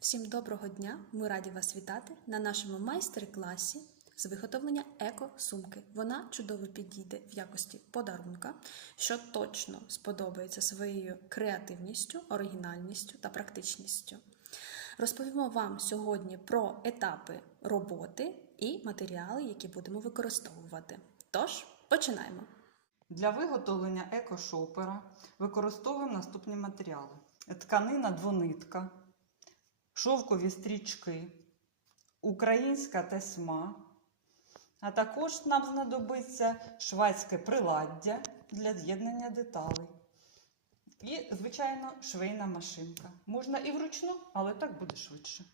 Всім доброго дня! Ми раді вас вітати на нашому майстер-класі з виготовлення еко-сумки. Вона чудово підійде в якості подарунка, що точно сподобається своєю креативністю, оригінальністю та практичністю. Розповімо вам сьогодні про етапи роботи і матеріали, які будемо використовувати. Тож, починаємо! Для виготовлення екошопера використовуємо наступні матеріали: тканина двонитка, шовкові стрічки, українська тесьма, а також нам знадобиться швадське приладдя для з'єднання деталей. І, звичайно, швейна машинка. Можна і вручну, але так буде швидше.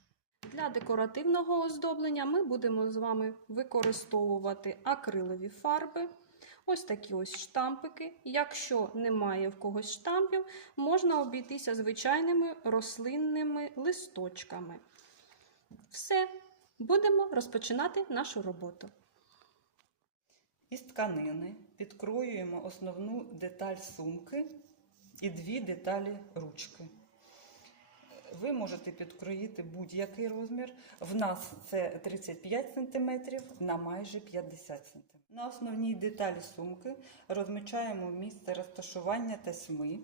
Для декоративного оздоблення ми будемо з вами використовувати акрилові фарби. Ось такі ось штампики. Якщо немає в когось штампів, можна обійтися звичайними рослинними листочками. Все, будемо розпочинати нашу роботу. Із тканини підкроюємо основну деталь сумки і дві деталі ручки. Ви можете підкроїти будь-який розмір. В нас це 35 см на майже 50 см. На основній деталі сумки розмічаємо місце розташування тесьми,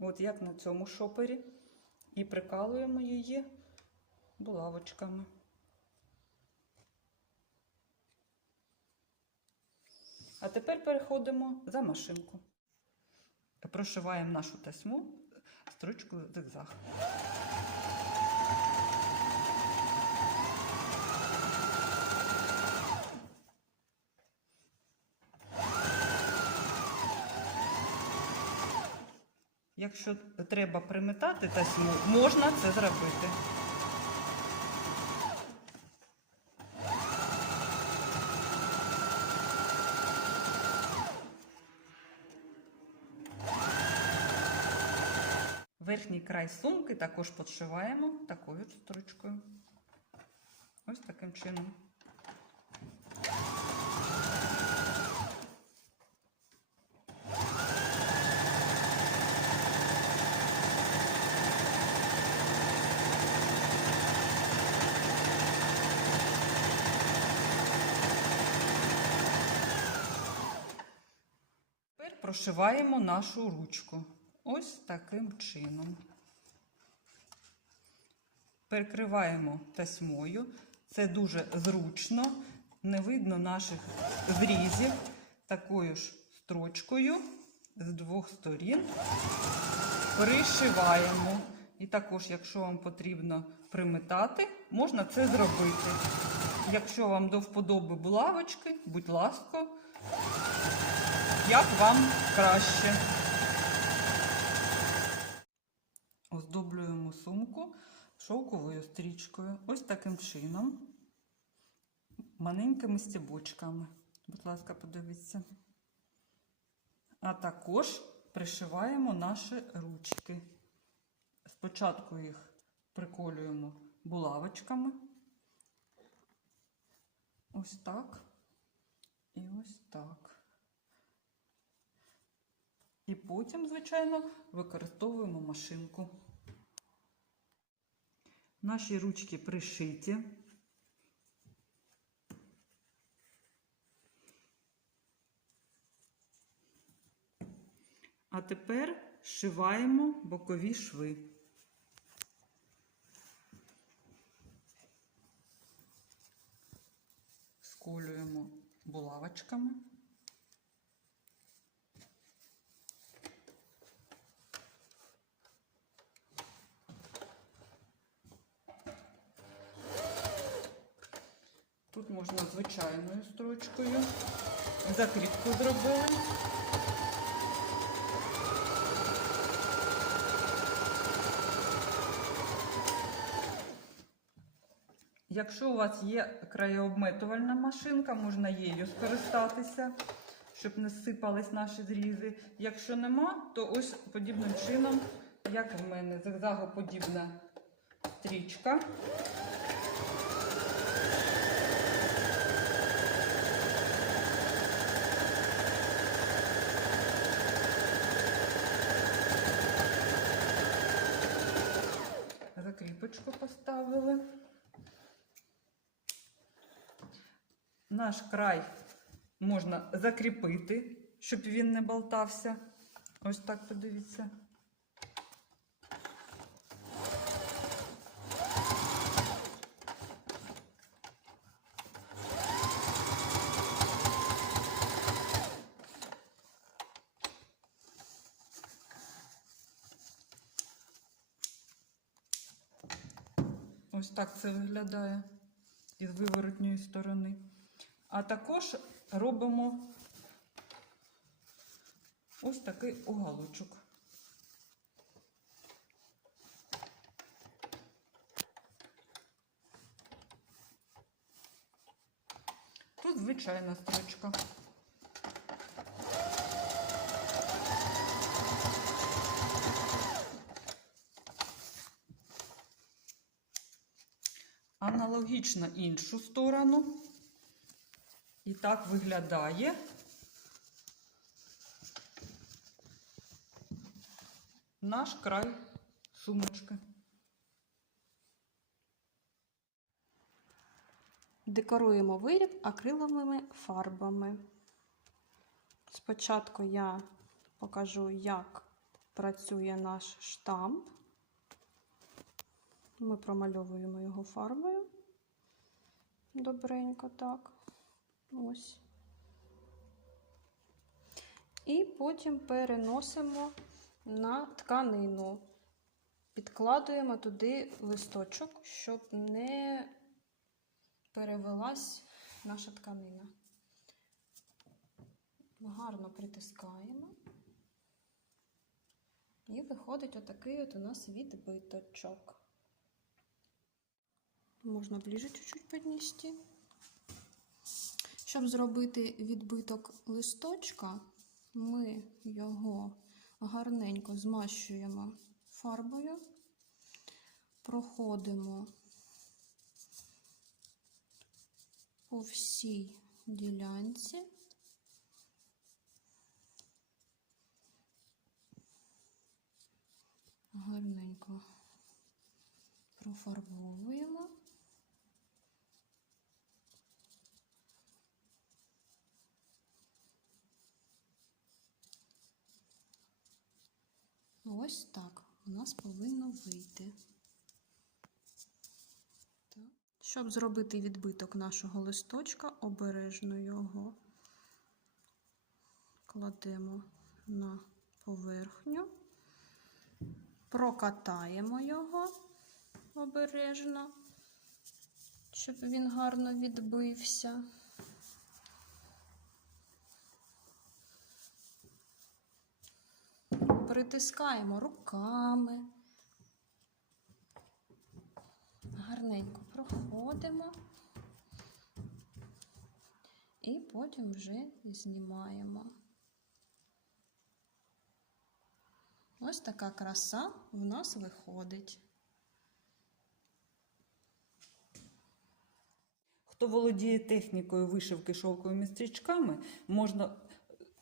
от як на цьому шопері, і прикалуємо її булавочками. А тепер переходимо за машинку. Прошиваємо нашу тесьму строчкою зигзаг. Якщо треба приметати тесьму, можна це зробити. Верхній край сумки також підшиваємо такою строчкою. Ось таким чином. Тепер прошиваємо нашу ручку. Ось таким чином. Перекриваємо тесьмою. Це дуже зручно, не видно наших зрізів. Такою ж строчкою з двох сторін пришиваємо. І також, якщо вам потрібно приметати, можна це зробити. Якщо вам до вподоби булавочки, будь ласка, як вам краще. Оздоблюємо сумку шовковою стрічкою. Ось таким чином, маленькими стібочками. Будь ласка, подивіться. А також пришиваємо наші ручки. Спочатку їх приколюємо булавочками. Ось так. І ось так. І потім, звичайно, використовуємо машинку. Наші ручки пришиті. А тепер шиваємо бокові шви. Сколюємо булавочками. Можна звичайною строчкою. Закріпку зробили. Якщо у вас є краєобметувальна машинка, можна її скористатися, щоб не сипались наші зрізи. Якщо нема, то ось подібним чином, як в мене, зигзагоподібна стрічка. Поставили. Наш край можна закріпити, щоб він не болтався. Ось так подивіться. Ось так це виглядає із виворотньої сторони. А також робимо ось такий уголочок. Тут звичайна строчка. Аналогічно іншу сторону. І так виглядає. Наш край сумочки. Декоруємо виріб акриловими фарбами. Спочатку я покажу, як працює наш штамп. Ми промальовуємо його фарбою. Добренько так. Ось. І потім переносимо на тканину. Підкладуємо туди листочок, щоб не перевелась наша тканина. Гарно притискаємо. І виходить отакий от у нас відбиточок. Можна ближе чуть-чуть піднести. Щоб зробити відбиток листочка, ми його гарненько змащуємо фарбою, проходимо по всій ділянці. Гарненько профарбовуємо. Ось так у нас повинно вийти. Щоб зробити відбиток нашого листочка, обережно його кладемо на поверхню, прокатаємо його обережно, щоб він гарно відбився. Притискаємо руками. Гарненько проходимо. І потім вже знімаємо. Ось така краса в нас виходить. Хто володіє технікою вишивки шовковими стрічками, можна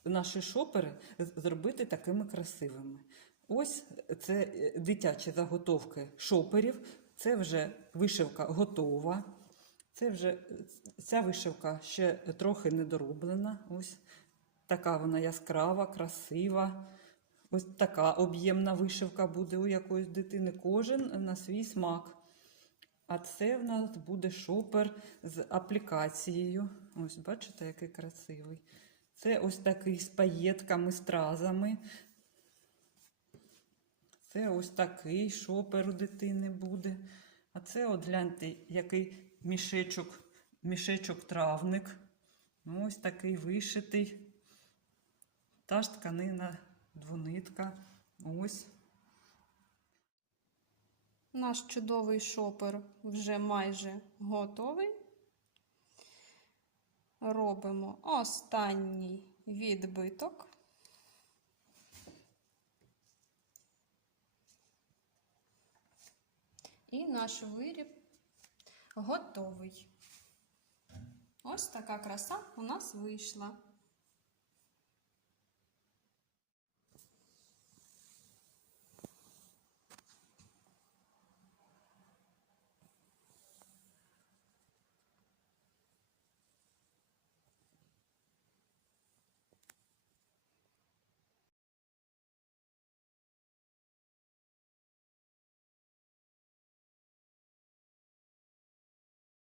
наші шопери зробити такими красивими. Ось це е, дитячі заготовки шоперів. Це вже вишивка готова. Це вже е, ця вишивка ще трохи недороблена. Ось така вона яскрава, красива. Ось така об'ємна вишивка буде у якоїсь дитини. Кожен на свій смак. А це в нас буде шопер з аплікацією. Ось, бачите, який красивий. Це ось такий з паєтками, стразами. Це ось такий шопер у дитини буде. А це, от гляньте, який мішечок, мішечок травник. Ну, Ось такий вишитий. Та ж тканина двонитка. Ось. Наш чудовий шопер вже майже готовий. Робимо останній відбиток. І наш виріб готовий. Ось така краса у нас вийшла.